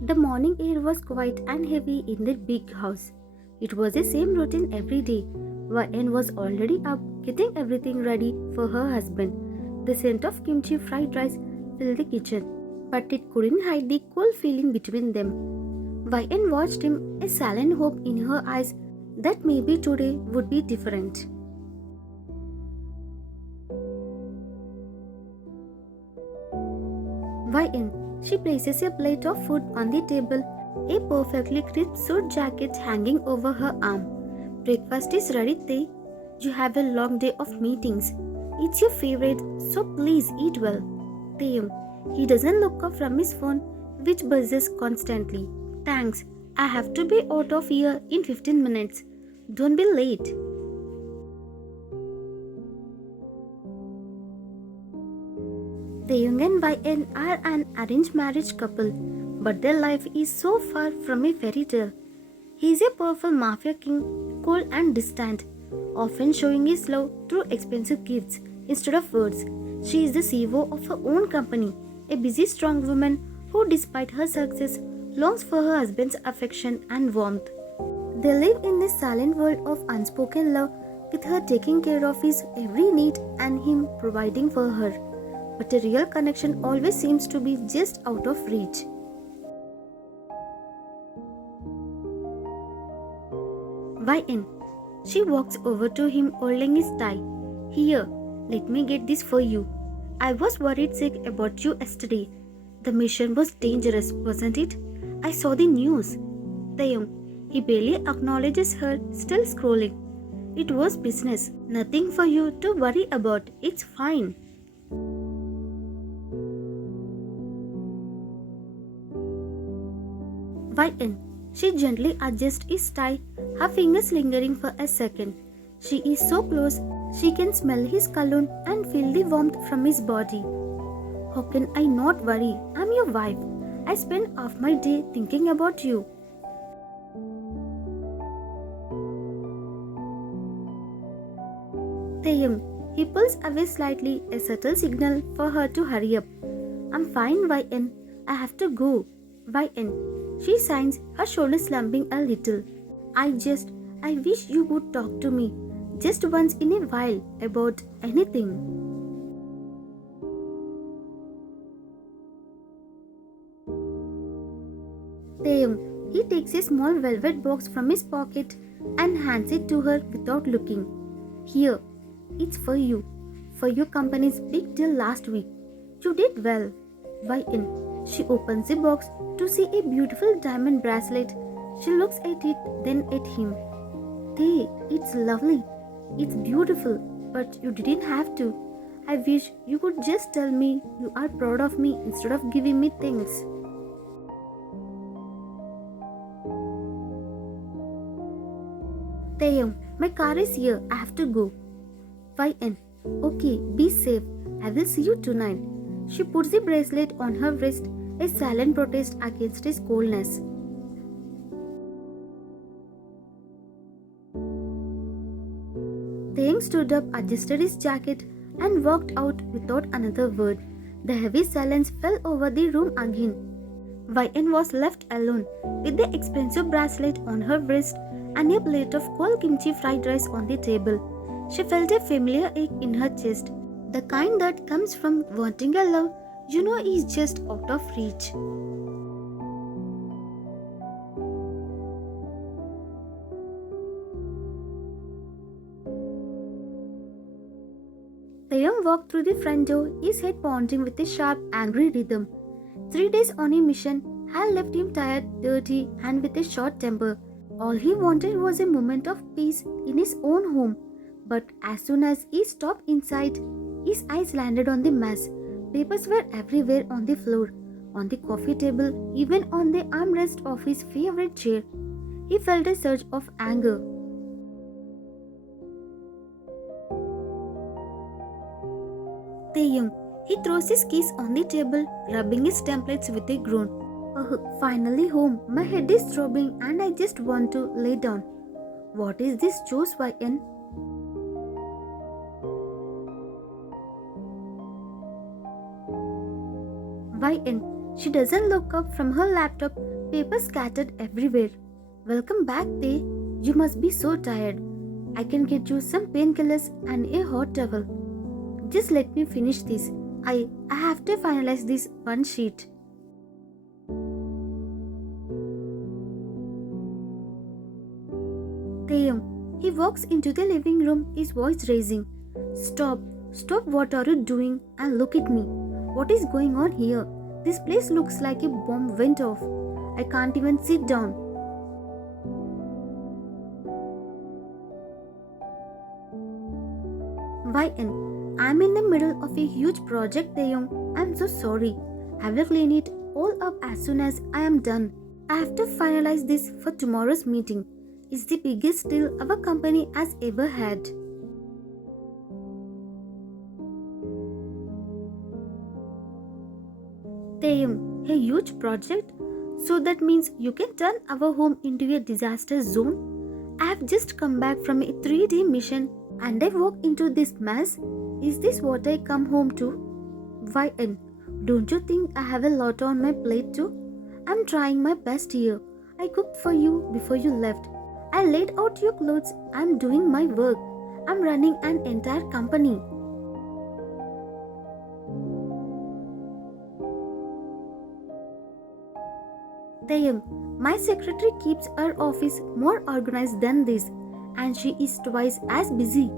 The morning air was quiet and heavy in the big house. It was the same routine every day. YN was already up, getting everything ready for her husband. The scent of kimchi fried rice filled the kitchen, but it couldn't hide the cold feeling between them. YN watched him, a silent hope in her eyes that maybe today would be different. YN. She places a plate of food on the table, a perfectly crisp suit jacket hanging over her arm. Breakfast is ready, Tay. You have a long day of meetings. It's your favorite, so please eat well. Taeyong. He doesn't look up from his phone, which buzzes constantly. Thanks. I have to be out of here in 15 minutes. Don't be late. Taeyong and YN are an arranged marriage couple, but their life is so far from a fairy tale. He is a powerful mafia king, cold and distant, often showing his love through expensive gifts instead of words. She is the CEO of her own company, a busy, strong woman who, despite her success, longs for her husband's affection and warmth. They live in this silent world of unspoken love, with her taking care of his every need and him providing for her. But a real connection always seems to be just out of reach. YN. She walks over to him holding his tie. Here, let me get this for you. I was worried sick about you yesterday. The mission was dangerous, wasn't it? I saw the news. Taeyong. He barely acknowledges her, still scrolling. It was business, nothing for you to worry about. It's fine. YN. She gently adjusts his tie, her fingers lingering for a second. She is so close, she can smell his cologne and feel the warmth from his body. How can I not worry? I'm your wife. I spend half my day thinking about you. Taeyong. He pulls away slightly, a subtle signal for her to hurry up. I'm fine, YN. I have to go. YN. She signs, her shoulders slumping a little. I wish you would talk to me, just once in a while, about anything. Taeyong. He takes a small velvet box from his pocket and hands it to her without looking. Here, it's for you. For your company's big deal last week. You did well. YN. She opens the box to see a beautiful diamond bracelet. She looks at it, then at him. Hey, it's lovely. It's beautiful, but you didn't have to. I wish you could just tell me you are proud of me instead of giving me things. Taeyong, my car is here. I have to go. YN. Okay, be safe. I will see you tonight. She puts the bracelet on her wrist, a silent protest against his coldness. Taeyong stood up, adjusted his jacket, and walked out without another word. The heavy silence fell over the room again. YN was left alone, with the expensive bracelet on her wrist and a plate of cold kimchi fried rice on the table. She felt a familiar ache in her chest, the kind that comes from wanting a love you know is just out of reach. Taeyong walked through the front door, his head pounding with a sharp, angry rhythm. 3 days on a mission had left him tired, dirty, and with a short temper. All he wanted was a moment of peace in his own home. But as soon as he stepped inside, his eyes landed on the mess. Papers were everywhere on the floor, on the coffee table, even on the armrest of his favorite chair. He felt a surge of anger. Taeyong. He throws his keys on the table, rubbing his templates with a groan. Finally home. My head is throbbing and I just want to lay down. What is this choice, YN? YN. She doesn't look up from her laptop, papers scattered everywhere. Welcome back, Tay. You must be so tired. I can get you some painkillers and a hot towel. Just let me finish this. I have to finalize this one sheet. Taeyong. He walks into the living room, his voice raising. Stop. Stop, what are you doing? And look at me. What is going on here? This place looks like a bomb went off. I can't even sit down. YN. I'm in the middle of a huge project, Taeyong. I'm so sorry. I will clean it all up as soon as I am done. I have to finalize this for tomorrow's meeting. It's the biggest deal our company has ever had. Taeyong, a huge project? So that means you can turn our home into a disaster zone? I have just come back from a 3-day mission and I walk into this mess. Is this what I come home to? YN, don't you think I have a lot on my plate too? I'm trying my best here. I cooked for you before you left. I laid out your clothes. I'm doing my work. I'm running an entire company. Taeyong, my secretary keeps her office more organized than this, and she is twice as busy.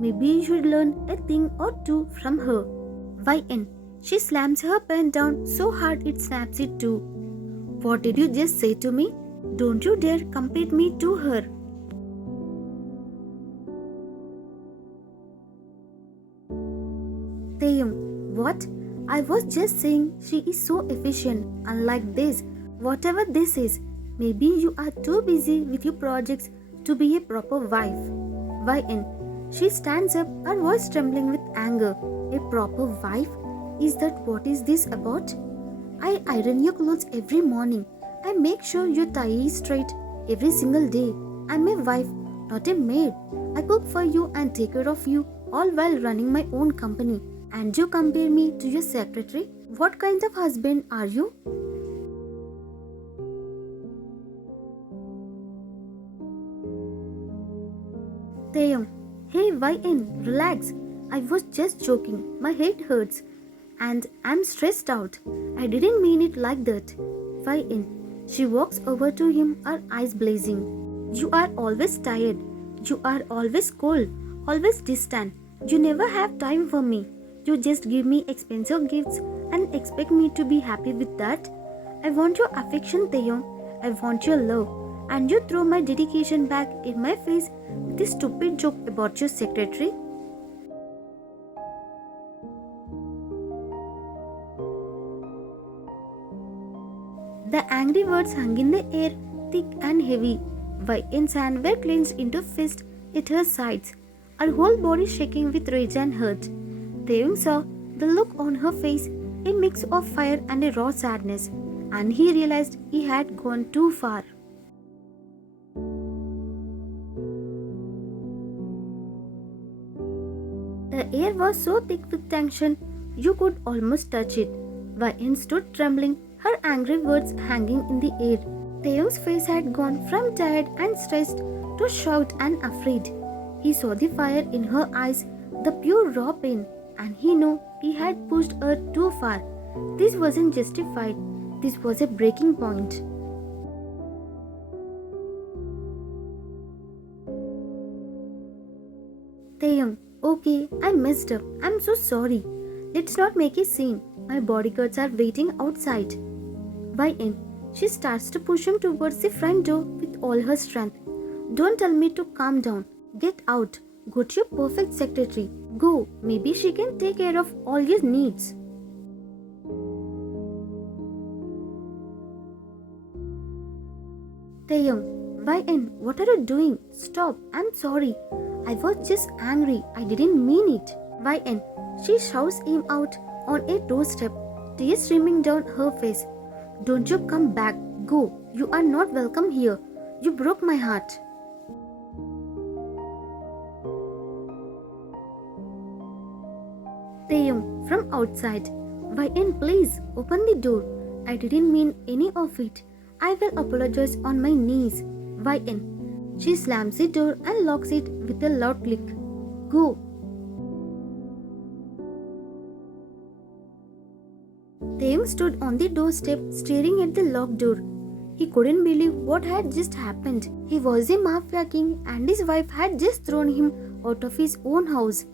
Maybe you should learn a thing or two from her. YN, she slams her pen down so hard it snaps it too. What did you just say to me? Don't you dare compare me to her. Taeyong, what? I was just saying she is so efficient. Unlike this, whatever this is, maybe you are too busy with your projects to be a proper wife. YN, she stands up, her voice trembling with anger. A proper wife? Is that what is this about? I iron your clothes every morning. I make sure your tie is straight every single day. I'm a wife, not a maid. I cook for you and take care of you, all while running my own company. And you compare me to your secretary? What kind of husband are you? Taeyong, hey YN, relax. I was just joking. My head hurts. And I'm stressed out. I didn't mean it like that. YN. She walks over to him, her eyes blazing. You are always tired. You are always cold, always distant. You never have time for me. You just give me expensive gifts and expect me to be happy with that. I want your affection, Taeyong. I want your love. And you throw my dedication back in my face with a stupid joke about your secretary? The angry words hung in the air, thick and heavy. YN's hands were clenched into fists at her sides, her whole body shaking with rage and hurt. Taeyong saw the look on her face, a mix of fire and a raw sadness, and he realized he had gone too far. The air was so thick with tension, you could almost touch it. YN stood trembling, her angry words hanging in the air. Taeyong's face had gone from tired and stressed to shocked and afraid. He saw the fire in her eyes, the pure raw pain, and he knew he had pushed her too far. This wasn't justified. This was a breaking point. Taeyong, okay, I messed up. I'm so sorry. Let's not make a scene. My bodyguards are waiting outside. YN. She starts to push him towards the front door with all her strength. Don't tell me to calm down. Get out. Go to your perfect secretary. Go. Maybe she can take care of all your needs. Taeyong, YN, what are you doing? Stop. I'm sorry. I was just angry. I didn't mean it. YN. She shoves him out on a doorstep, tears streaming down her face. Don't you come back. Go. You are not welcome here. You broke my heart. Taeyong from outside. YN, please open the door. I didn't mean any of it. I will apologize on my knees. YN. She slams the door and locks it with a loud click. Go. Dev stood on the doorstep staring at the locked door. He couldn't believe what had just happened. He was a mafia king and his wife had just thrown him out of his own house.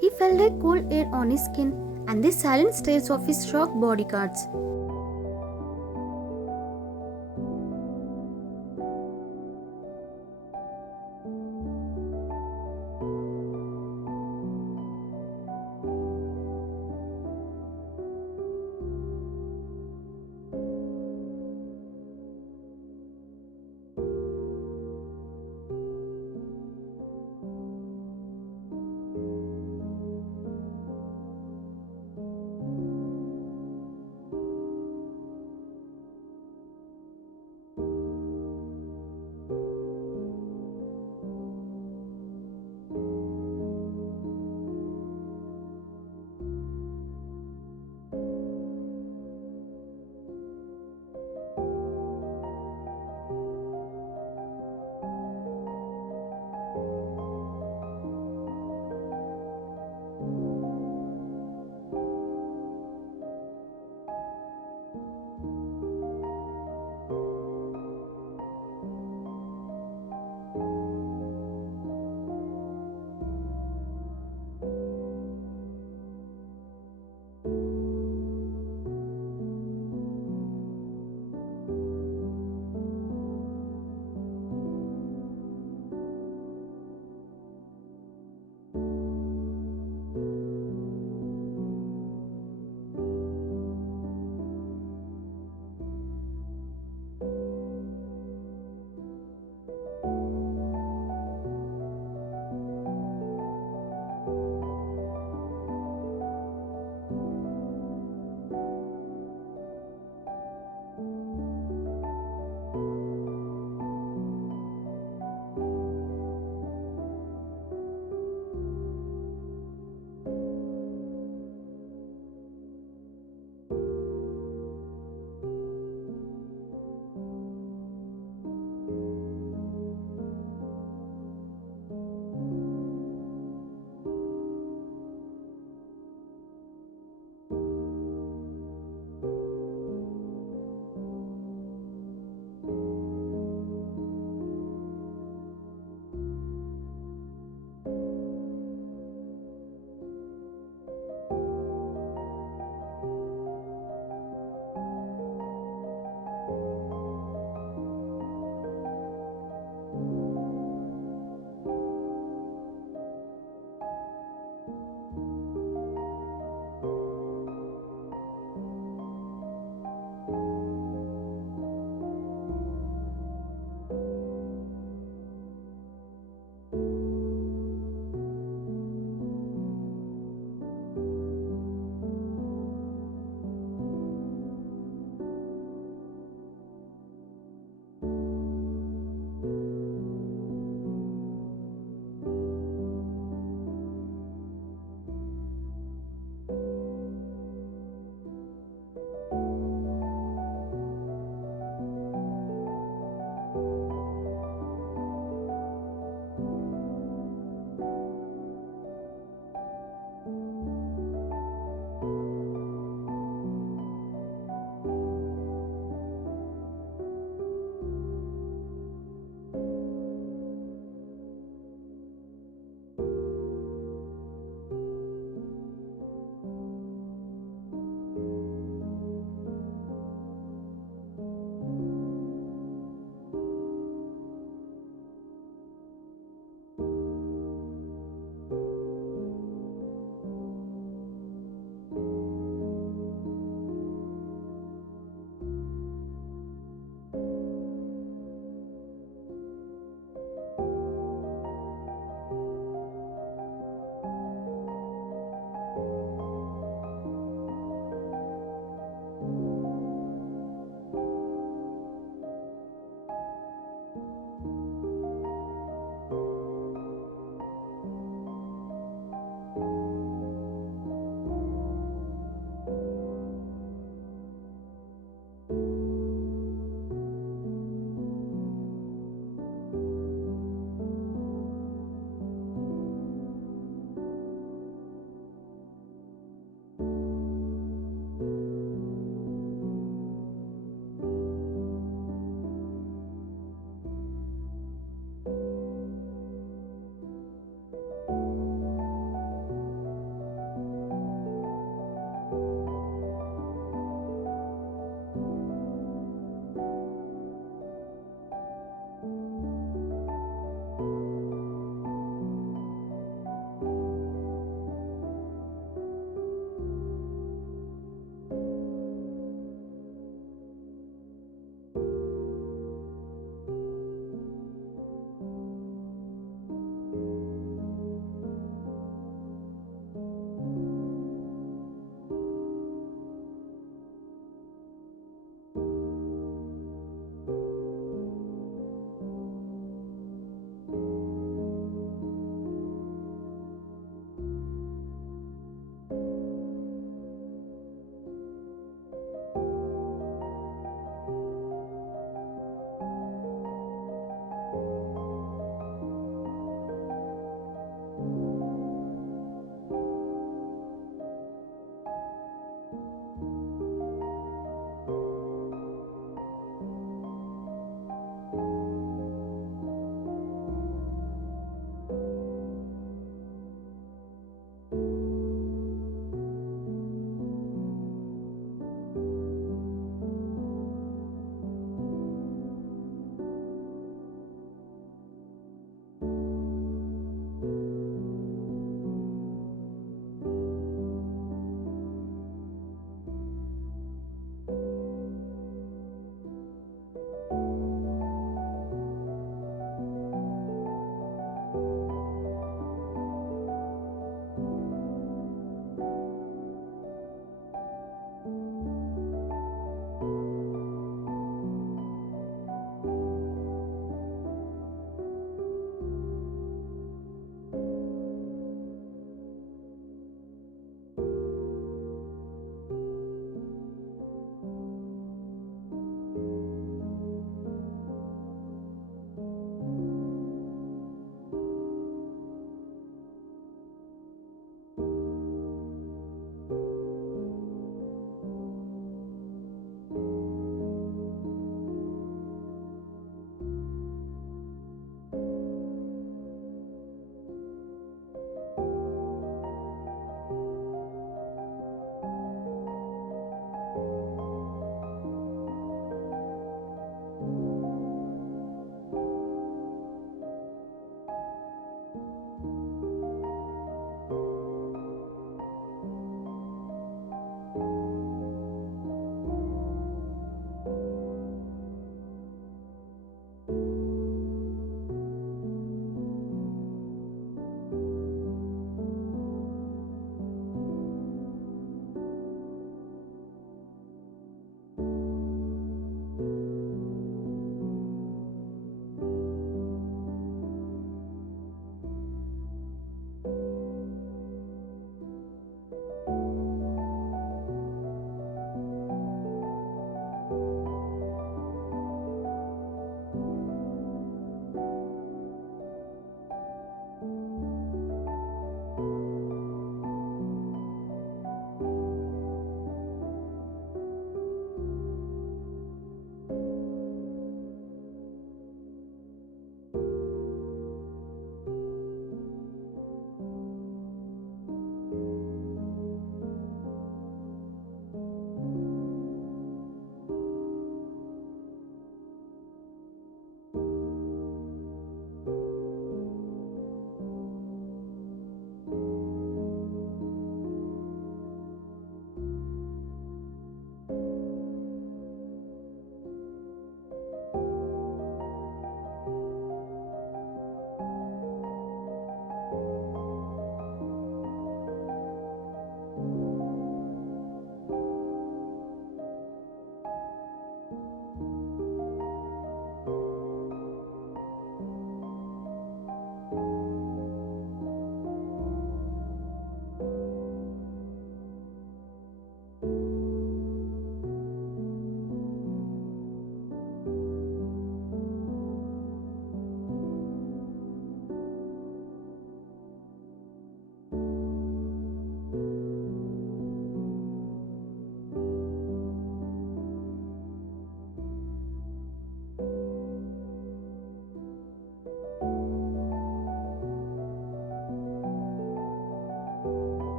He felt a cold air on his skin and the silent stares of his shocked bodyguards.